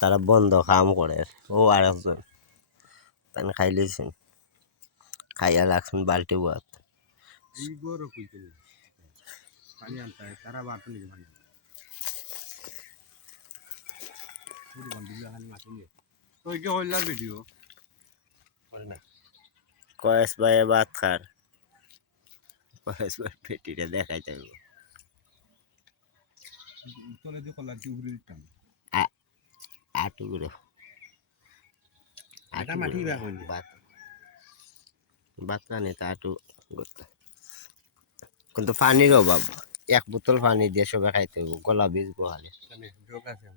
তারা বন্ধ কাম করে ও আর একজন তাই খাই লইছেন খাইয়া লাগছেন বাল্টি ভাত ভিডিও কয়েস ভাই ভাত খার কয়েস ভাই পেটিটা দেখাই যাইব তলে দিয়ে কলার কি উড়ে দিতাম আটুগুলো এটা মাটি বা হইনি ভাত ভাত রানি তা আটু কিন্তু পানির অভাব এক বোতল পানি দিয়ে সবাই খাইতে হইব গলা ভিজবো খালি যোগ আছে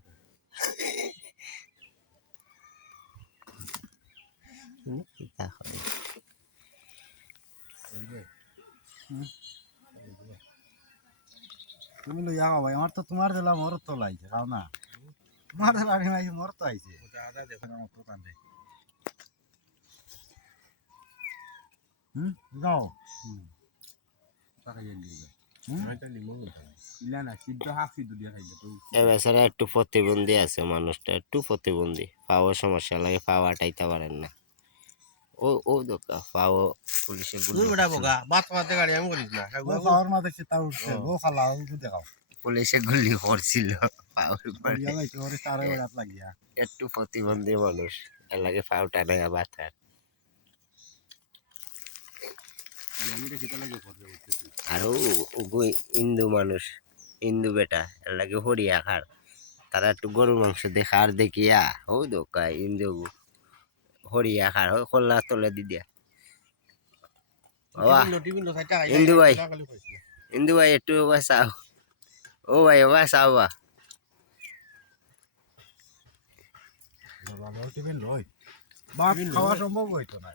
তুমি লইয়া ভাই আমার তো তোমার দিলা মোর তো লাইছে খাও না তোমার দিলা আমি আইছে মোর তো আইছে দাদা দেখো আমার তো কান্দে যাও টাকা দিয়ে দিবে এটা লিমন ইলা না সিদ্ধ হাফ সিদ্ধ দিয়ে খাইলে তো এ বেচারা একটু প্রতিবন্ধী আছে মানুষটা একটু প্রতিবন্ধী পাওয়ার সমস্যা লাগে পাওয়া টাইতে পারেন না ও দোকা পাও পুলিশে পাওয়ার মাঝে সে তা উঠছে গো খালা ও দেখাও পুলিশে গুলি করছিল বলিয়া যাইছে ওরে তারে ওরাত লাগিয়া একটু প্রতিবন্ধী মানুষ এর লাগে পাওটা নেই বাতার আর ও হিন্দু মানুষ হিন্দু বেটা এর লাগে হরিয়া খার তারা একটু গরুর মাংস দেখে আর দেখিয়া ও দোকা হিন্দু হরিয়া খার কল্লা তলে দি দিয়া হিন্দু ভাই একটু চাও ও ভাই চাও বা ভাত খাওয়া সম্ভব হইতো না